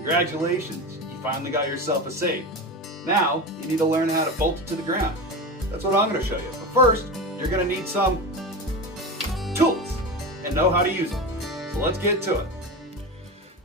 Congratulations, you finally got yourself a safe. Now, you need to learn how to bolt it to the ground. That's what I'm going to show you. But first, you're going to need some tools and know how to use them. So let's get to it.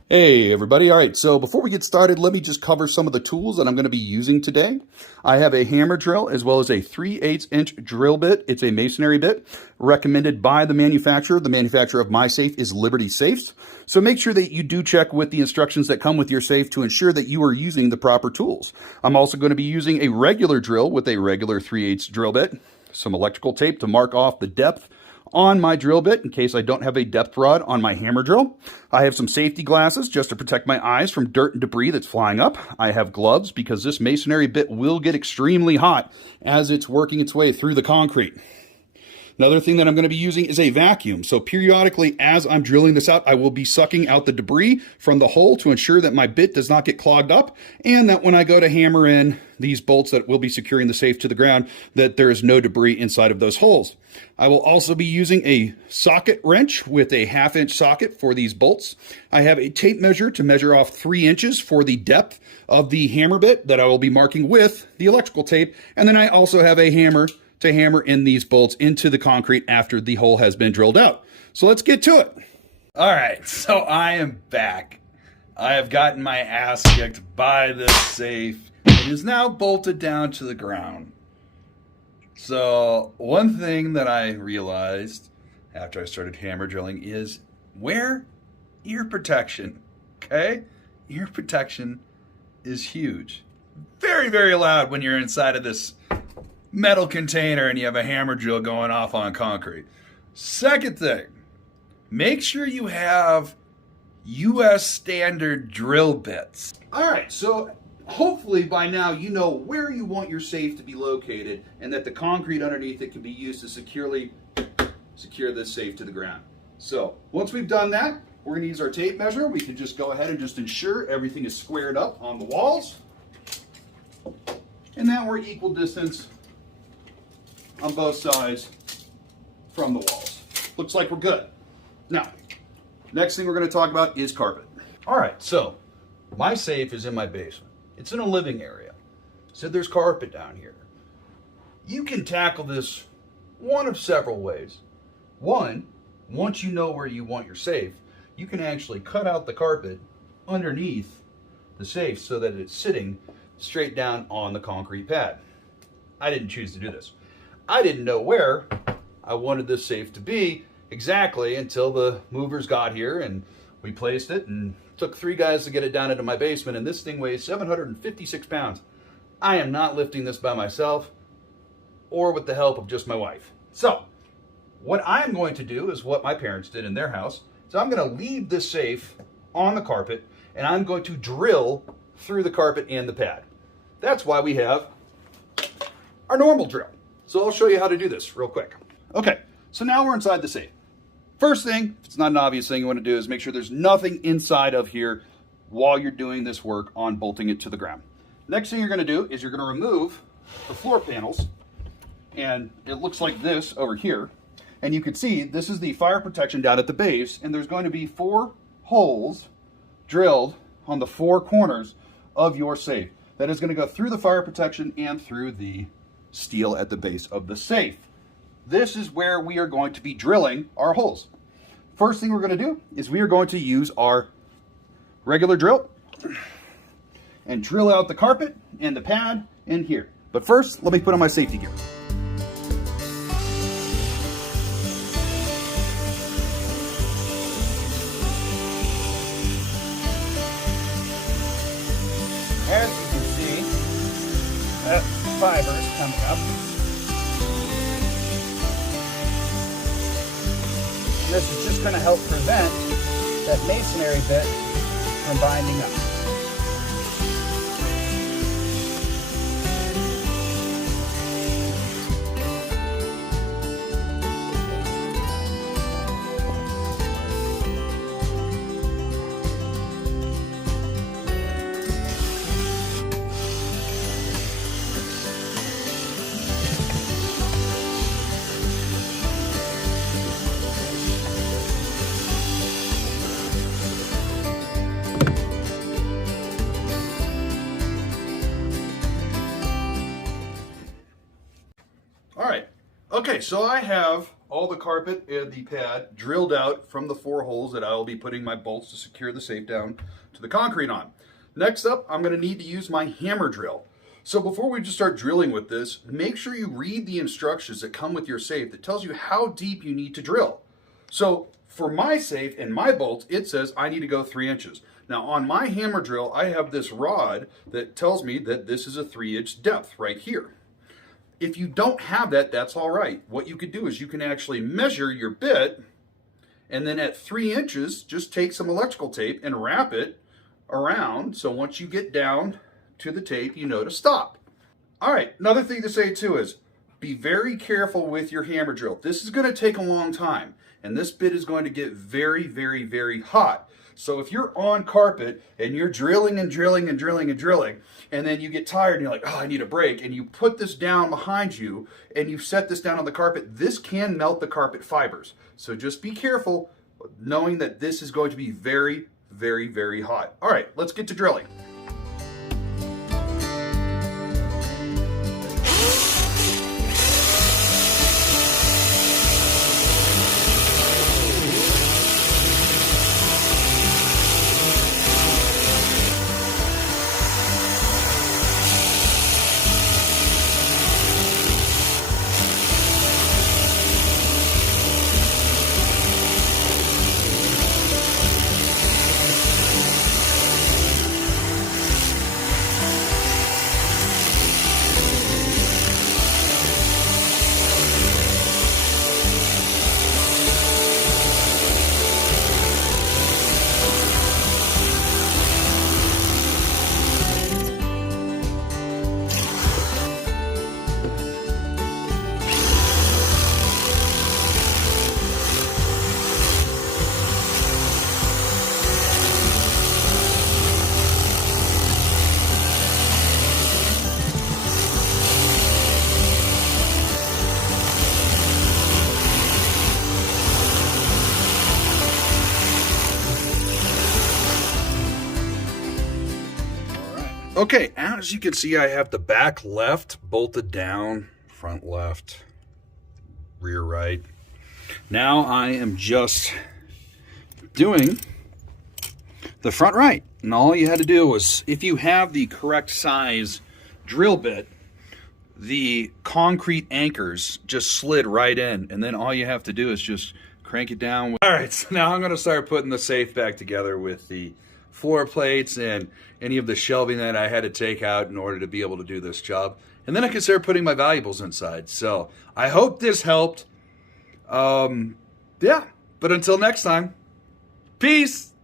Hey everybody, alright, so before we get started, let me just cover some of the tools that I'm going to be using today. I have a hammer drill as well as a 3/8" drill bit. It's a masonry bit recommended by the manufacturer. The manufacturer of my safe is Liberty Safes. So make sure that you do check with the instructions that come with your safe to ensure that you are using the proper tools. I'm also going to be using a regular drill with a regular 3/8" drill bit, some electrical tape to mark off the depth on my drill bit in case I don't have a depth rod on my hammer drill. I have some safety glasses just to protect my eyes from dirt and debris that's flying up. I have gloves because this masonry bit will get extremely hot as it's working its way through the concrete. Another thing that I'm going to be using is a vacuum. So periodically as I'm drilling this out, I will be sucking out the debris from the hole to ensure that my bit does not get clogged up and that when I go to hammer in these bolts that will be securing the safe to the ground, that there is no debris inside of those holes. I will also be using a socket wrench with a 1/2" socket for these bolts. I have a tape measure to measure off 3 inches for the depth of the hammer bit that I will be marking with the electrical tape. And then I also have a hammer to hammer in these bolts into the concrete after the hole has been drilled out. So let's get to it. All right, so I am back. I have gotten my ass kicked by this safe. It is now bolted down to the ground. So one thing that I realized after I started hammer drilling is wear ear protection, okay? Ear protection is huge. Very, very loud when you're inside of this metal container and you have a hammer drill going off on concrete. Second thing, make sure you have US standard drill bits. All right, so hopefully by now you know where you want your safe to be located and that the concrete underneath it can be used to securely secure this safe to the ground. So once we've done that, we're going to use our tape measure. We can just go ahead and just ensure everything is squared up on the walls and that we're equal distance on both sides from the walls. Looks like we're good. Now, next thing we're going to talk about is carpet. All right, so my safe is in my basement. It's in a living area. So there's carpet down here. You can tackle this one of several ways. One, once you know where you want your safe, you can actually cut out the carpet underneath the safe so that it's sitting straight down on the concrete pad. I didn't choose to do this. I didn't know where I wanted this safe to be exactly until the movers got here and we placed it, and took 3 guys to get it down into my basement, and this thing weighs 756 pounds. I am not lifting this by myself or with the help of just my wife. So what I'm going to do is what my parents did in their house. So I'm going to leave this safe on the carpet and I'm going to drill through the carpet and the pad. That's why we have our normal drill. So I'll show you how to do this real quick. Okay, so now we're inside the safe. First thing, if it's not an obvious thing you want to do, is make sure there's nothing inside of here while you're doing this work on bolting it to the ground. Next thing you're going to do is you're going to remove the floor panels, and it looks like this over here. And you can see this is the fire protection down at the base, and there's going to be 4 holes drilled on the 4 corners of your safe. That is going to go through the fire protection and through the steel at the base of the safe. This is where we are going to be drilling our holes. First thing we're going to do is we are going to use our regular drill and drill out the carpet and the pad in here. But first, let me put on my safety gear. As you can see, that fiber is coming up. And this is just going to help prevent that masonry bit from binding up. Okay, so I have all the carpet and the pad drilled out from the 4 holes that I will be putting my bolts to secure the safe down to the concrete on. Next up, I'm going to need to use my hammer drill. So before we just start drilling with this, make sure you read the instructions that come with your safe that tells you how deep you need to drill. So for my safe and my bolts, it says I need to go 3 inches. Now on my hammer drill, I have this rod that tells me that this is a 3-inch depth right here. If you don't have that, that's all right. What you could do is you can actually measure your bit, and then at 3 inches, just take some electrical tape and wrap it around. So once you get down to the tape, you know to stop. All right, another thing to say too is be very careful with your hammer drill. This is going to take a long time, and this bit is going to get very, very, very hot. So if you're on carpet and you're drilling and drilling and drilling and drilling, and then you get tired and you're like, oh, I need a break, and you put this down behind you and you set this down on the carpet, this can melt the carpet fibers. So just be careful knowing that this is going to be very, very, very hot. All right, let's get to drilling. Okay, as you can see, I have the back left bolted down, front left, rear right. Now I am just doing the front right. And all you had to do was, if you have the correct size drill bit, the concrete anchors just slid right in. And then all you have to do is just crank it down. All right, so now I'm gonna start putting the safe back together with the floor plates and any of the shelving that I had to take out in order to be able to do this job. And then I can start putting my valuables inside. So I hope this helped. Yeah, but until next time, peace.